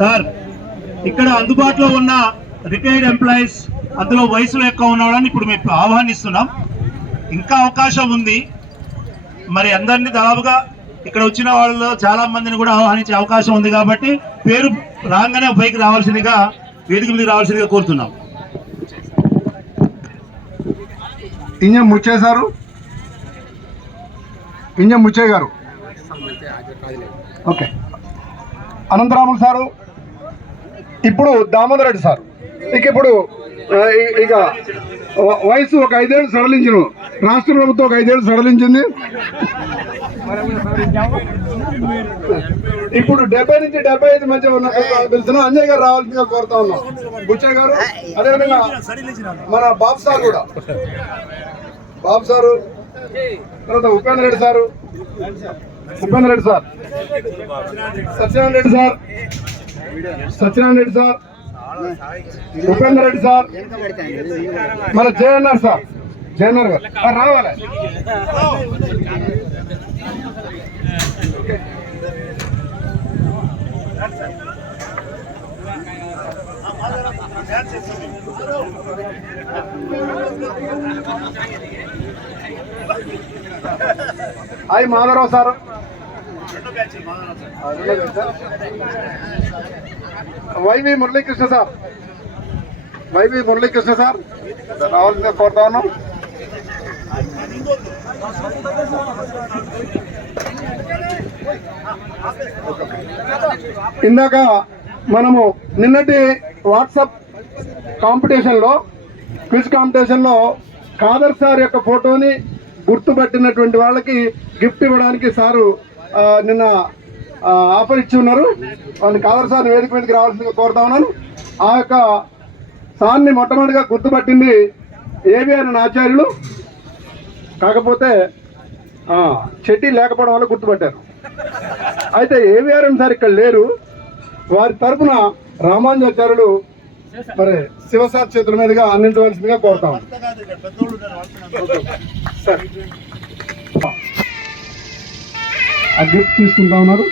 Sir ఇక్కడ అందుబాటులో ఉన్న రిటైర్డ్ ఎంప్లాయీస్ అందులో వయసులో ఎక్కువ ఉన్న వాళ్ళని ఇప్పుడు మేము ఆహ్వానిస్తున్నాం. ఇంకా అవకాశం ఉంది. మరి అందరినీ దాదాపుగా ఇక్కడ వచ్చిన వాళ్ళలో చాలా మందిని కూడా ఆహ్వానించే అవకాశం ఉంది కాబట్టి పేరు రాగానే పైకి రావాల్సిందిగా, వేదిక మీద రావాల్సిందిగా కోరుతున్నాం. ఇంజం ముచ్చయ్య సారు, ఇంజం ముచ్చయ్య గారు, ఓకే. అనంతరాములు సారు, ఇప్పుడు దామోదర్ రెడ్డి సార్. ఇప్పుడు ఇక వయసు ఒక 5 ఏళ్ళు సడలించిన రాష్ట్ర ప్రభుత్వం ఒక 5 ఏళ్ళు సడలించింది. ఇప్పుడు 70 నుంచి 75 మధ్య ఉన్న పిలుస్తున్నా అంజయ్ గారు రావాల్సిందిగా కోరుతా ఉన్నాం. బుచ్చయ్య గారు, అదేవిధంగా మన బాబు సార్ కూడా, బాబు సారు, తర్వాత Upendra Reddy sir, Upendra Reddy sir, Satyanarayana Reddy sir, Satyanarayana Reddy sir, Upendra Reddy sir, మన జయన్నర్ సార్, జయన్నర్ గారు రావాలి. Hi Madhavarao sir, YV Muralikrishna sir, YV Muralikrishna sir రావాల్సిందిగా కోరుతా ఉన్నాం. ఇందాక మనము నిన్నటి వాట్సాప్ కాంపిటీషన్లో, క్విజ్ కాంపిటీషన్లో ఖాదర్ సార్ యొక్క ఫోటోని గుర్తుపట్టినటువంటి వాళ్ళకి గిఫ్ట్ ఇవ్వడానికి సారు నిన్న ఆఫర్ ఇచ్చి ఉన్నారు. వాళ్ళని ఖాదర్ సార్ వేదిక మీదకి రావాల్సిందిగా కోరుతా ఉన్నాను. ఆ యొక్క సార్ని మొట్టమొదటిగా గుర్తుపట్టింది ఏవిఆర్ అనే ఆచార్యులు. కాకపోతే చెట్టి లేకపోవడం వల్ల గుర్తుపట్టారు. అయితే ఏవిఆర్ అని సార్ ఇక్కడ లేరు. వారి తరఫున రామానుజాచార్యులు మరి శివసార్ చేతుల మీదుగా అందించవలసిందిగా కోరుతాం. ఆ గిఫ్ట్ తీసుకుంటా ఉన్నారు.